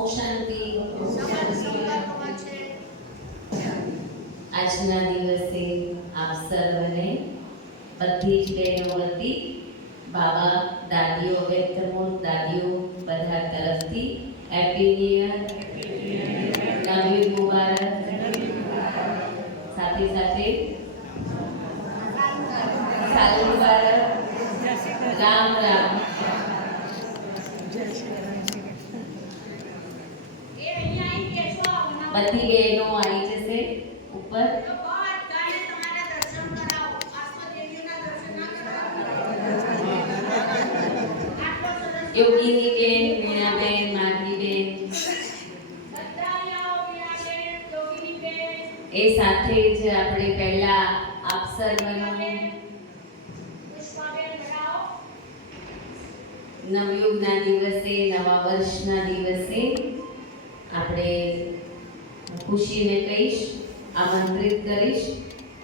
ઓમ શાંતિ. આજના દિવસે આપ સર્વને બધી જ બહેનો વતી બાબા દાદીઓ વ્યક્તમૂળ દાદીઓ બધા તરફથી હેપી ન્યૂ યર, નવી મુબારક. સાથે સાથે સાલ મુબારક, રામ રામ. બધી બહેનો આવી જશે ઉપર. યોગીની બેન, મીણાબેન, માગીબેન એ સાથે જ આપણે પહેલા આપ સર્વનો નવયુગના દિવસે, નવા વર્ષના દિવસે આપણે ખુશીને કહીશ, આમંત્રિત કરીશ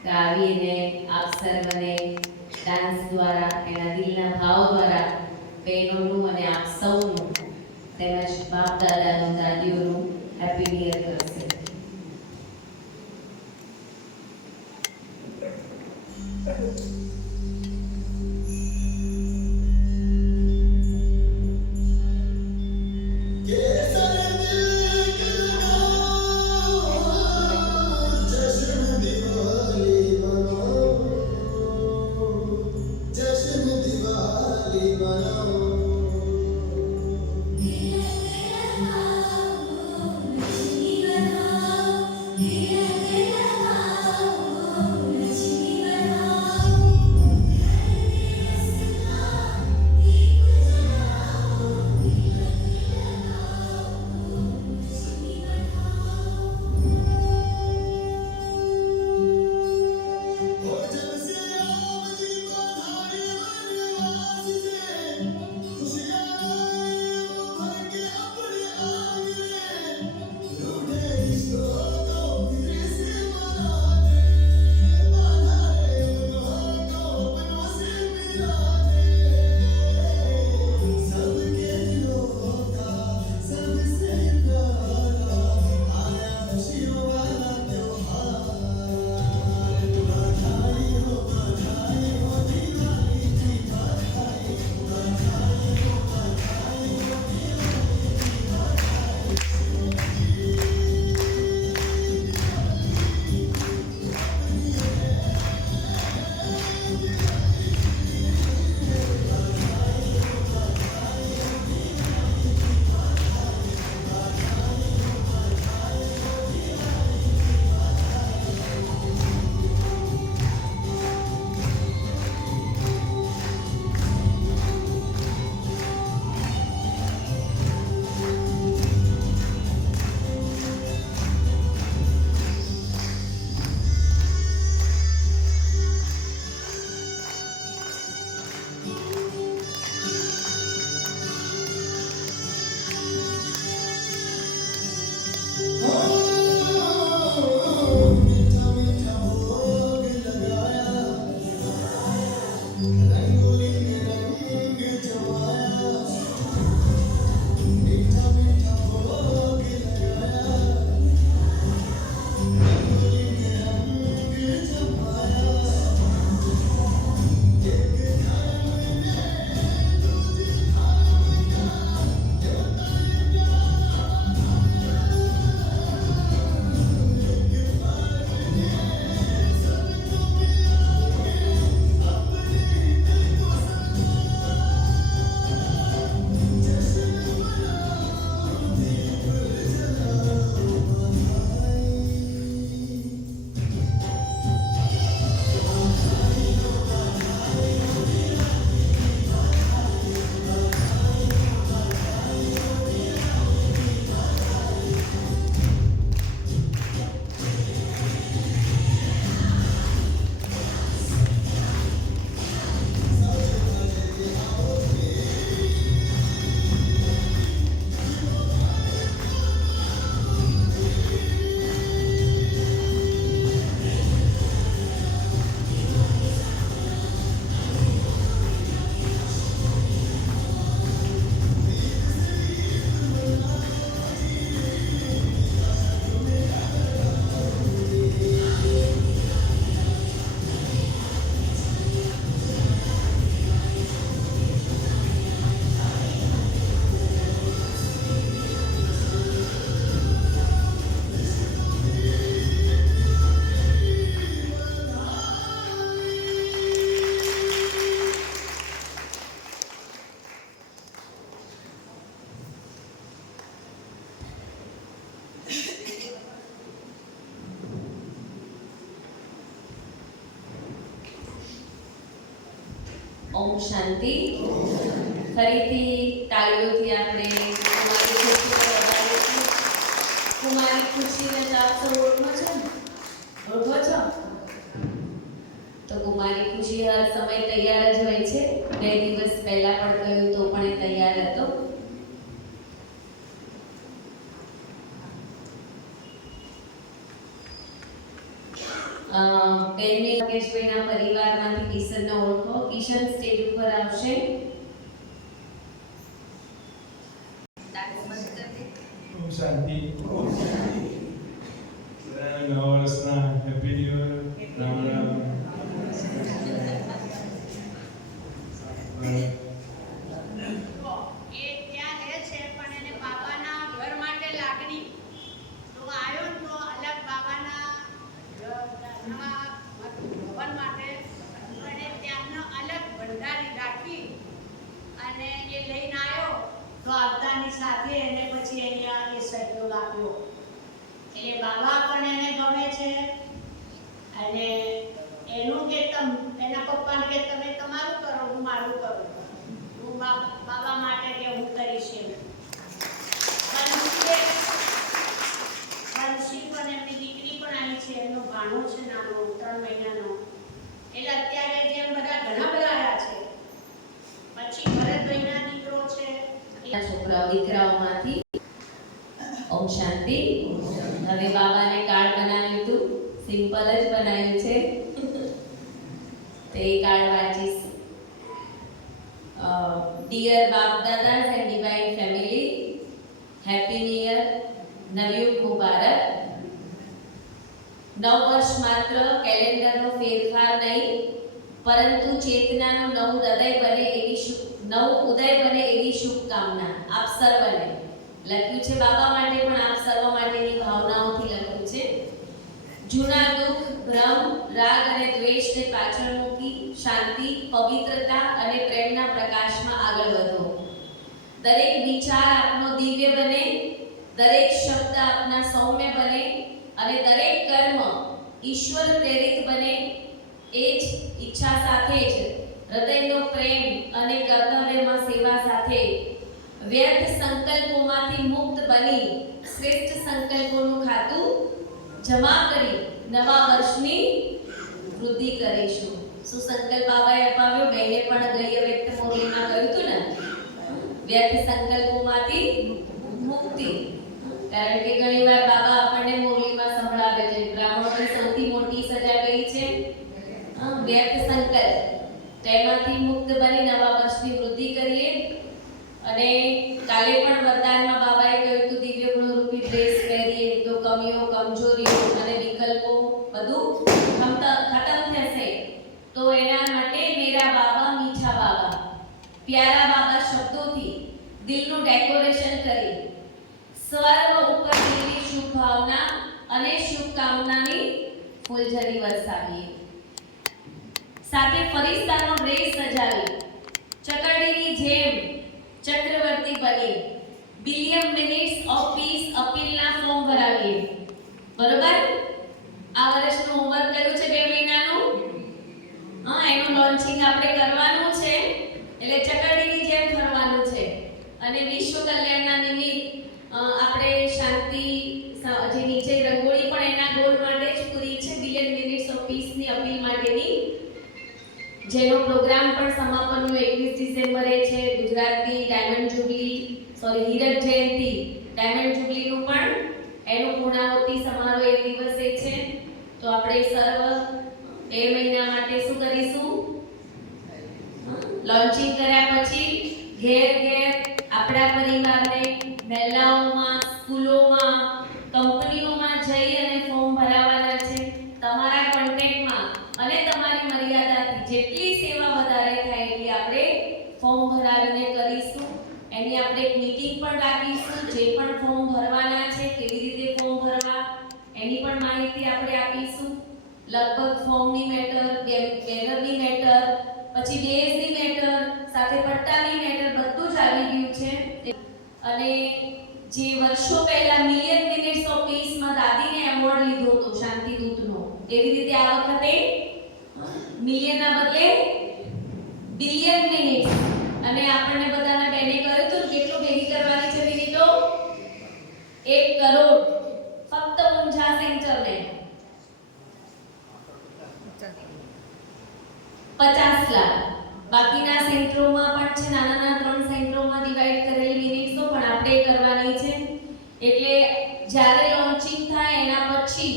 કે આવીને આપ સર્વને ડાન્સ દ્વારા, એના દિલના ભાવ દ્વારા બહેનોનું અને આપ સૌનું તેમજ બાપ દાદાનું દાદીઓનું હેપી ન્યૂ યર કરશે. Thank you. ઓમ શાંતિ. ફરીથી તાળીઓથી આપણે કુમારી ખુશી પર વધારીશું. કુમારી ખુશીને તો આપ સૌ ઓળખો છો ને? ઓળખો છો? તો કુમારી ખુશી હર સમય તૈયાર જ હોય છે. 2 દિવસ પહેલા પણ કહ્યું તો પણ એ તૈયાર હતો. બેનને કેશભાઈના પરિવારમાંથી કિશનને ઓળખો. કિશન સ્ટેજ ઉપર આવશે. ઓમ શાંતિ. નવા વર્ષના happy new year. Ram Ram. સાથે એને પછી અહીંયા એ સહયોગ આપ્યો. એટલે બાબા પણ એને ગમે છે અને એનું કે એના પપ્પાને કે તમે તમારું કરો, હું મારું કરું. હું બાબા માટે કે હું કરીશ એમ. બંસી પણ એમની દીકરી પણ આવી છે, એમનો ભાણો છે નાનો 3 મહિનાનો. એટલે અત્યારે જેમ બધા ઘણા બધા આવ્યા છે. પછી ભરતભાઈના દીકરો છે, છોકરા દીકરાઓમાંથી. ઓમ શાંતિ. હવે બાબાને કાર્ડ બનાવ્યું હતું, સિમ્પલ જ બનાવ્યું છે. તે card વાંચીશ. Dear Bapdada and divine family, happy new year, નવયુગ મુબારક. નવ વર્ષ માત્ર કેલેન્ડરનો ફેરફાર નહીં, પરંતુ ચેતનાનું નવું ઉદય બને એવી શુભકામના આપ સર્વને. લખ્યું છે બાબા માટે પણ આપ સર્વ માટેની ભાવનાઓથી લખ્યું છે. જૂના દુઃખ, ભ્રમ, રાગ અને દ્વેષને પાછળ મૂકી શાંતિ, પવિત્રતા અને પ્રેમના પ્રકાશમાં આગળ વધો. દરેક વિચાર આપનો દિવ્ય બને, દરેક શબ્દ આપના સૌમ્ય બને અને દરેક કર્મ ઈશ્વર પ્રેરિત બને. એ જ ઈચ્છા સાથે જ હૃદયનો પ્રેમ અને કર્તવ્યમાં સેવા સાથે વ્યર્થ સંકલ્પોમાંથી મુક્ત બની શ્રેષ્ઠ સંકલ્પોનું ખાતું જમા કરી નવા વર્ષની વૃદ્ધિ કરીશું. શું સંકલ્પ બાબાએ અપાવ્યો? બેને પણ ગઈ વ્યક્ત મોરલીમાં કહ્યું હતું ને, વ્યર્થ સંકલ્પોમાંથી મુક્તિ. કારણ કે ઘણીવાર બાબા આપણને મોરલીમાં સંભળાવે છે બ્રાહ્મણોની સૌથી મોટી સજા કઈ છે? વ્યર્થ સંકલ્પ. તેમાંથી મુક્ત બની નવા વર્ષની વૃદ્ધિ કરીએ. અને કાલે પણ વરદાનમાં બાબાએ કહ્યું હતું દિવ્ય ગુણરૂપી ડ્રેસ પહેરીએ તો કમીઓ, કમજોરીઓ અને વિકલ્પો બધું ખતમ થશે. તો એના માટે મેરા બાબા મીઠા બાબા, પ્યારા બાબા શબ્દોથી દિલનું ડેકોરેશન કરી સર્વ ઉપર દેવી શુભ ભાવના અને શુભકામનાની ફૂલઝડી વરસાવીએ. સાથે ફરિશ્તાનો ડ્રેસ સજાવી ચકરડીની જેમ ચક્રવર્તી બની બિલિયન મિનિટ્સ ઓફ પીસ અપીલના ફોર્મ ભરાવીએ. બરોબર? આ વર્ષનું હોમવર્ક કર્યું છે 2 મહિનાનું. એનું લોન્ચિંગ આપણે કરવાનું છે. એટલે ચકરડીની જેમ ફરવાનું છે. અને વિશ્વ કલ્યાણના નિમિત્ત આપણે શાંતિ જે નીચે રંગોળી પણ એના ગોલ માટે જ પૂરી છે. બિલિયન મિનિટ્સ ઓફ પીસની અપીલ માટેની, જેનો પ્રોગ્રામ પણ સમાપનનું 21 ડિસેમ્બરે છે. ગુજરાતની ડાયમંડ જુબલી હીરક જયંતિ ડાયમંડ જુબલીનું પણ એનો પૂર્ણાહુતિ સમારોહ એ દિવસે છે. તો આપણે સર્વ 2 મહિના માટે શું કરીશું? લોન્ચિંગ કર્યા પછી ઘેર ઘેર આપણા પરિવારને મહેલાઓમાં, સ્કૂલોમાં, કંપનીઓમાં જઈ અને ફોર્મ ભરાવાના છે. તમારા કોન્ટેક્ટમાં અને તમારી મર્યાદાથી જેટલી સેવા વધારે થાય એટલી આપણે ફોર્મ ભરાવીને કરીશું. એની આપણે એક મીટિંગ પણ રાખીશું. જે પણ ફોર્મ ભરવાના છે, કેવી રીતે ફોર્મ ભરવા એની પણ માહિતી આપણે આપીશું. લગભગ ફોર્મની મેટર, બેનરની મેટર, પછી બેઝની મેટર, સાથે પટ્ટાની મેટર બધું જ આવી ગયું છે. અને જે વર્ષો પહેલા મિલિયન મિનિટ્સ ઓફ પીસમાં દાદીને એવોર્ડ લીધો હતો શાંતિદૂતનો, એવી રીતે આ વખતે મિલિયનના બદલે બિલિયન મિનિટ્સ. અને આપણને બધાના બેને કર્યું હતું ને, કેટલું ભેગી કરવાની છે મિનિટો? 1 કરોડ. ફક્ત ઊંઝા સેન્ટરને 50 લાખ. બાકીના સેન્ટરોમાં પણ છે, નાના 3 સેન્ટરોમાં ડિવાઈડ કરેલી મિનિટ્સો પણ આપણે કરવાની છે. એટલે જ્યારે લોન્ચિંગ થાય એના પછી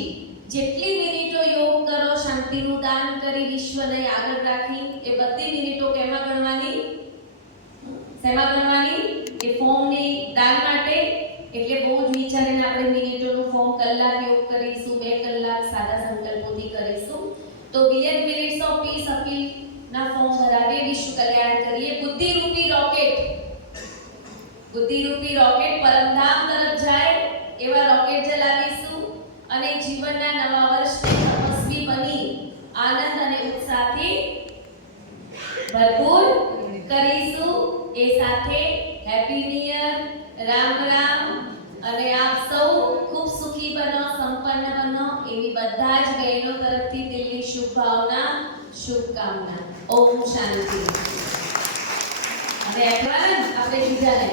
જેટલી મિનિટો યોગ કરો, શાંતિનું દાન કરી, વિશ્વને આગળ રાખી, એ બધી મિનિટો કેમાં ગણવાની? શેમાં ગણવાની? એ ફોર્મની દાન માટે. એટલે બહુ જ વિચારીને આપણે મિનિટોનું ફોર્મ કલાક યોગ કરીશું, 2 કલાક સાદા સંકલ્પોથી કરીશું. તો billion minutes of piece appeal ના ફોર્મ ભરાવીએ, વિશ્વ કલ્યાણ કરીએ. બુદ્ધિરૂપી રોકેટ પરમધામ તરફ જાય એવા રોકેટ જલાવીશું અને જીવનના નવા વર્ષને તપસ્વી બની આનંદ અને ઉત્સાહથી ભરપૂર કરીશું. એ સાથે happy new year, Ram Ram. અને આપ સૌ ખૂબ સુખી બનો, સંપન્ન બનો, એવી બધા જ બહેનો તરફથી દિલની શુભભાવના, શુભકામના. ઓમ શાંતિ. હવે આપણે બીજાને